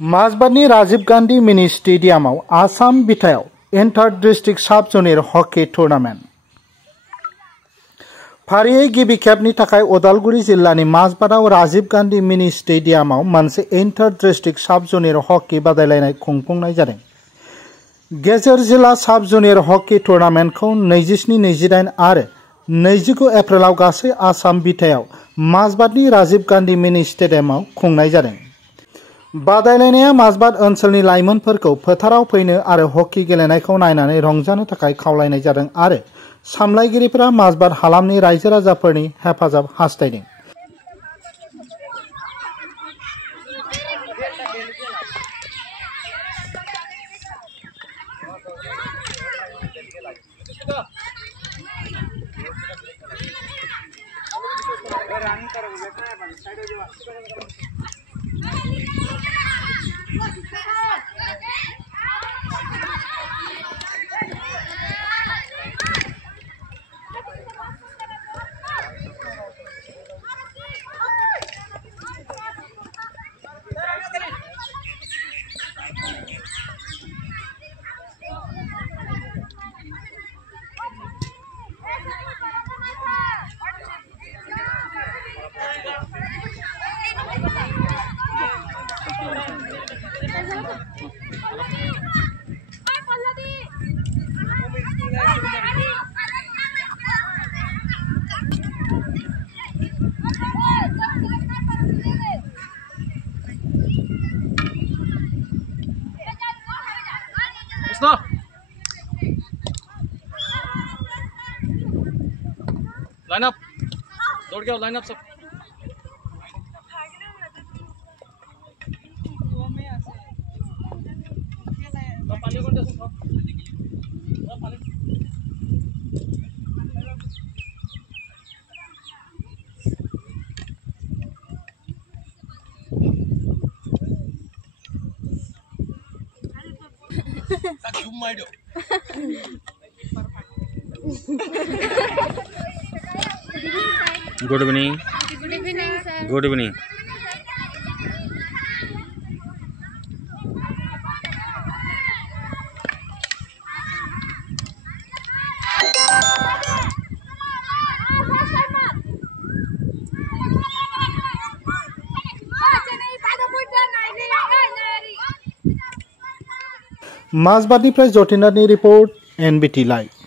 माजबादनि Rajiv Gandhi mini स्टेडियामाव Assam बिथायाव inter district sub junior हकी tournament फारियै गिबि खेबनि थाखाय उदालगुरि जिल्लानि माजबादाव राजीव गांधी मिनी स्टेडियामाव मोनसे इंटर डिस्ट्रिक्ट सब जुनियर हकी बादायलायनाय खुंफुंनाय जादों। गेजेर जिल्ला सब जुनियर हकी टुर्नामेंटखौ 27-28 आरो 29 एप्रिलाव गासै आसाम बिथायाव माजबादनि राजीव गांधी मिनी स्टेडियामाव खुंनाय जादों। बादायलायनाया माजबाद ओनसोलनि लाइमोनफोरखौ फोथाराव फैनो आरो हकी गेलेनायखौ नायनानै रंजानो थाखाय खावलायनाय जादों आरो सामलायगिरिफोरा माजबाद हालामनि रायजो राजाफोरनि हेफाजाब हास्थायदों। लाइन अप दौड़ गया लाइन अप सब good evening. Good evening sir. Good evening. माजबादनिफ्राय जतिनाथनि रिपोर्ट NBT लाइव।